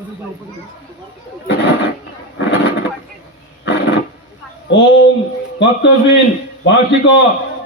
ओम तत्स्मिन् वार्षिक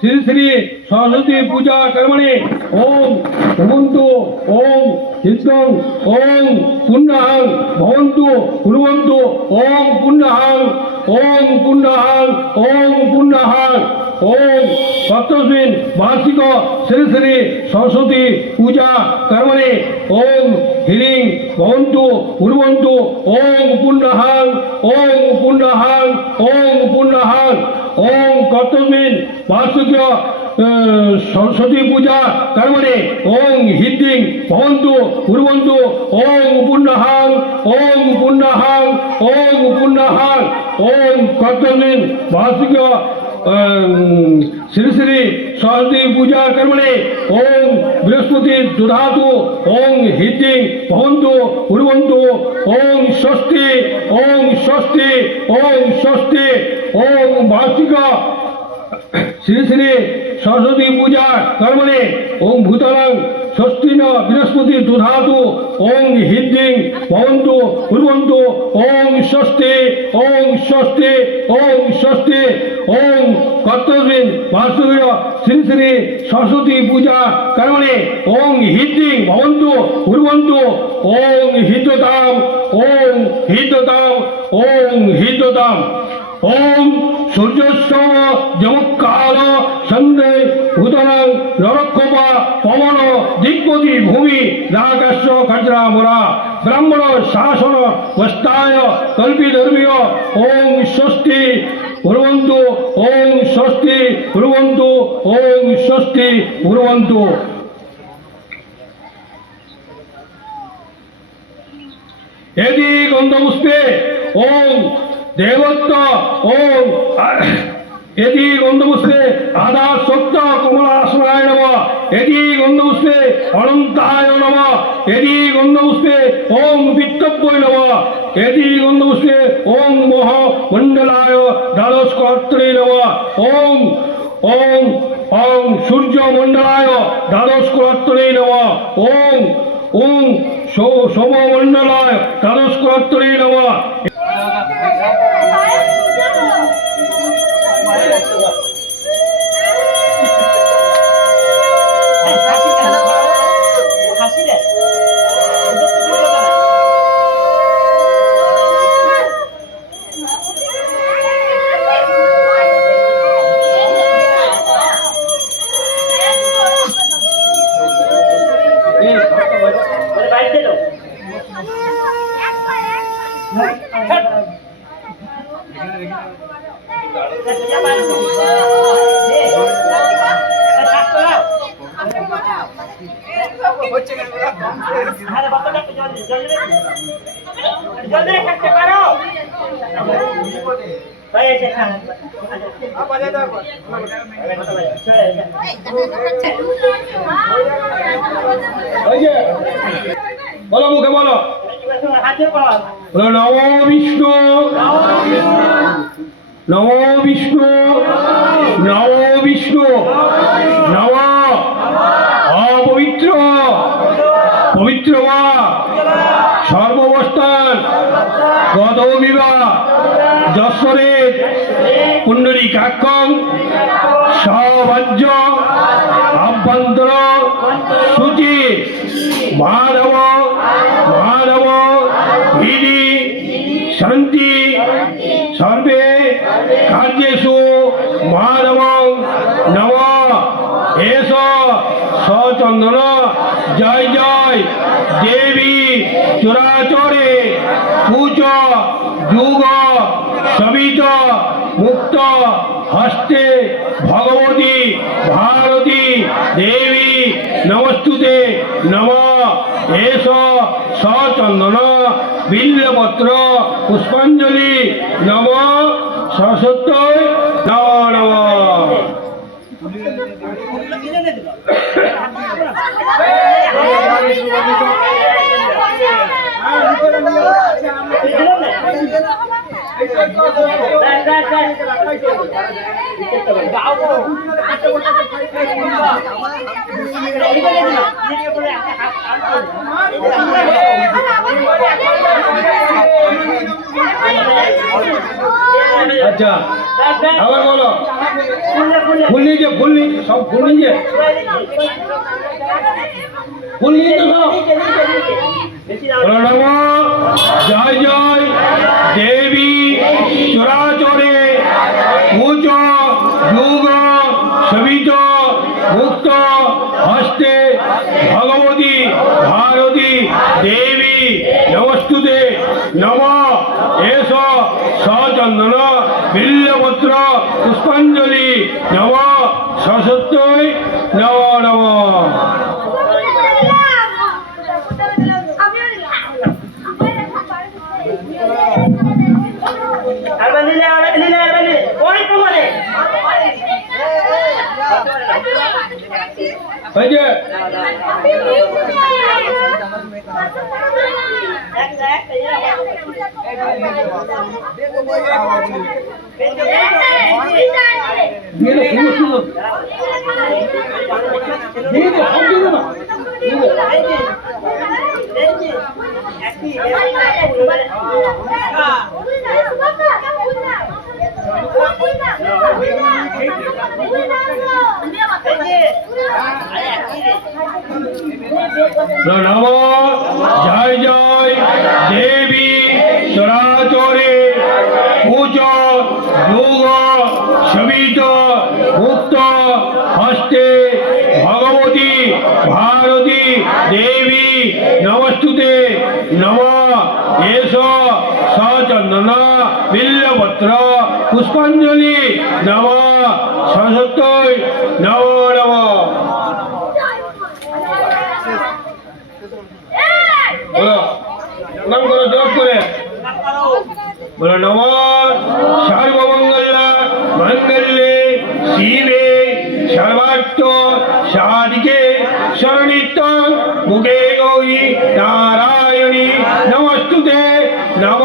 श्री श्री सरस्वती पूजा कर्मणे ओम भवन्तु ओम हितं ओम पुण्यं भवन्तु कुर्वन्तु ओम पुण्यं ओम पुण्यं ओम पुण्यं ओम तत्स्मिन् वार्षिक श्री श्री सरस्वती पूजा कर्मणे ओम ह्रीं भवन्तु कुर्वन्तु ओम पुण्यं ओम पुण्यं ओम पुण्यं ओम तत्स्मिन् वार्षिक सरस्वती पूजा कर्मणे ओम ह्रीं भवन्तु कुर्वन्तु ओम पुण्यं ओम पुण्यं ओम पुण्यं ओम तत्स्मिन् वार्षिक श्री श्री सरस्वती पूजा कर्मणे ओम बृहस्पति दुधातु ओम ह्रीं भवन्तु कुर्वन्तु ओम षष्ठी ओम षष्ठी ओम षष्ठी ओम वार्षिक श्री श्री सरस्वती पूजा कर्मणे ओम भूतलं षष्ठीन बृहस्पति दुधातु ओम ह्रीं भवन्तु कुर्वन्तु ओम षष्ठी ओम षष्ठी ओम षष्ठी ओम तत्स्मिन् वार्षिक श्री श्री सरस्वती पूजा कर्मणे ओम ह्रीं भवन्तु कुर्वन्तु ओम हितताम् ओम हितताम् ओम हितताम् ओम सूर्यस्व जमकाल संदे भूतलं नरक्षपा पवन दिक्पति भूमि राकाश खज्रा मोरा ब्राह्मण शासन वस्ताय कल्पिधर्मीय ओम षष्ठी कुर्वन्तु ओम षष्ठी कुर्वन्तु ओम षष्ठी कुर्वन्तु यदि गन्धपुष्पे ओम देवत्व ओम यदि गन्धपुष्पे आधा सत्य कमलासनाय नमः यदि गन्धपुष्पे अनन्ताय नमः यदि गन्धपुष्पे ओम वित्तव्य नमः यदि गन्धपुष्पे ओम महामण्डलाय द्वादशकर्त्रे नमः ओम ओम ओम सूर्यमण्डलाय द्वादशकर्त्रे नमः ओम ओम सोममण्डलाय द्वादशकर्त्रे नमः बोलो मुखे बोलो नमो विष्णु नमो विष्णु नमो विष्णु नमो अपवित्र पवित्र वा सर्वावस्थान गतो विवाह जस्वरे पुंडरीकाक्षं सवज्र अभ्यंतर शुचि माधव माधव हृदि शांति सर्वे कार्येषु माधव नमः एष सचंदन जय जय देवी चुराचरे पूज जुग सवित मुक्त हस्ते भगवती भारती देवी नमस्तुते नमः एष सचंदन बिल्वपत्र पुष्पांजलि नमः सरस्वती नमः नमः আচ্ছা আবার বলো ফুল নিয়েছে সব ফুল নিয়েছে ফুল নিয়েছে তো সব বলো নমো জয় জয় দেবী চরাচরে উচ যুগ সবিত মুক্ত হস্তে ভগবতী ভারতী দেবী নমস্তুতে নম এস সচন্দন বিল্লপত্র পুষ্পাঞ্জলি নম সসত্যই নম নম নম জয় জয় দেবী চরাচরে উচ যুগ সবিত মুক্ত হস্তে ভগবতী ভারতী দেবী নমস্তুতে নম এস সচন্দন বিল্লপত্র পুষ্পাঞ্জলি নম সরস্বতী নম নম বলো প্রণাম করো জপ করে বলো নম সর্বমঙ্গল মঙ্গলে শিবে সর্বার্থ সাধিকে শরণিত্য মুখে গৌরী নারায়ণী নমস্তুতে নম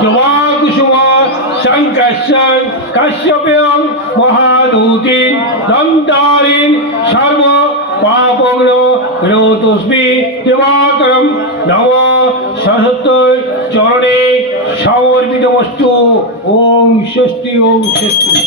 যুবা কুসুম শঙ্কর্ষণ কাশ্যপেয়ং মহাদূতিন দন্তারিন সর্ব পাপগ্ন রোতুস্মি দিবাকরম নম সরস্বতী চরণে সমর্পিতমস্তু ওম স্বস্তি ওম স্বস্তি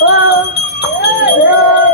Oh,